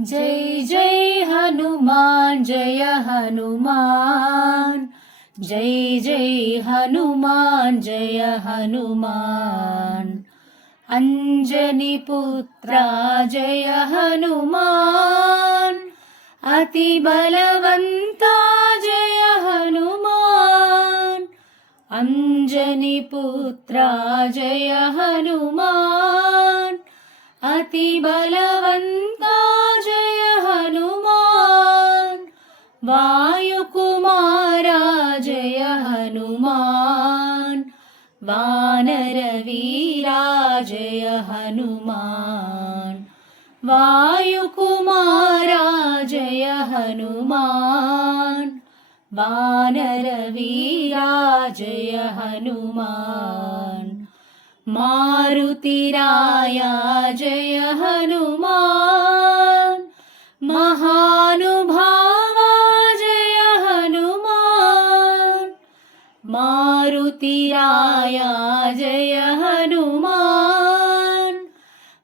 जय जय हनुमान जय हनुमान, जय जय हनुमान जय हनुमान। अंजनी पुत्रा जय हनुमान, अति बलवंता जय हनुमान। अंजनी पुत्रा जय हनुमान, अति बलवंता जय हनुमान। वायुकुमारा जय हनुमान, वानरवीरा जय हनुमान। वायुकुमारा जय हनुमान, वानरवीरा जय हनुमान। मारुतिराया जय हनुमान, महानुभावा जय हनुमान। मारुतिराया जय हनुमान,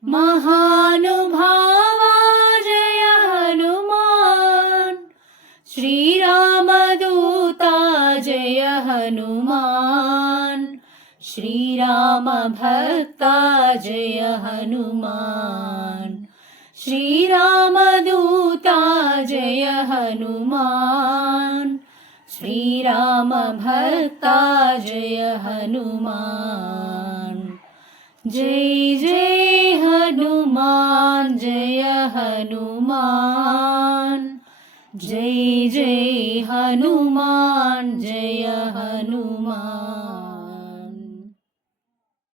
महानुभावा जय हनुमान। श्रीरामदूता जय हनुमान, श्रीराम भक्ता जय हनुमान। श्रीरामदूता जय हनुमान, श्रीराम भक्ता जय हनुमान। जय जय हनुमान जय हनुमान, जय जय हनुमान जय हनुमान।